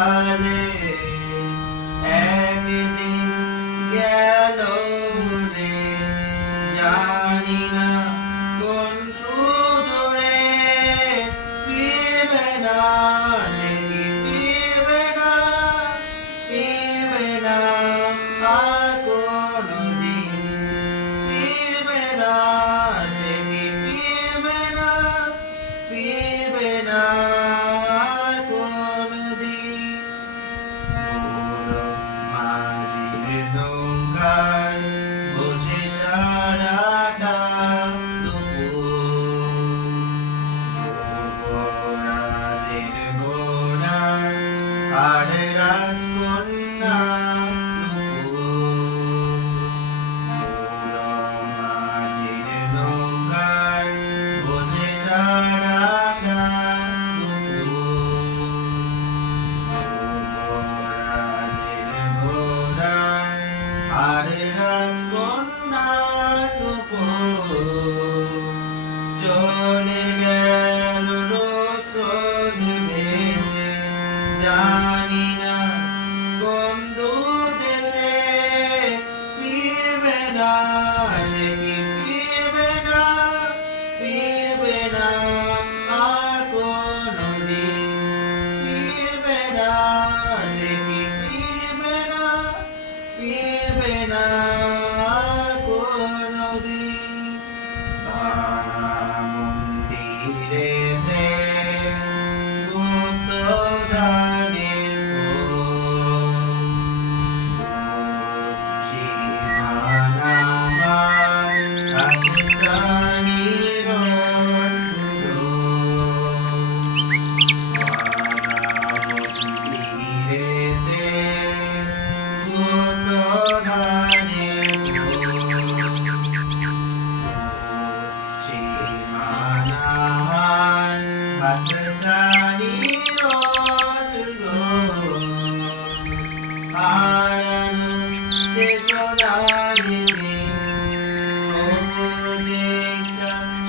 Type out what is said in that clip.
Hare Amen. না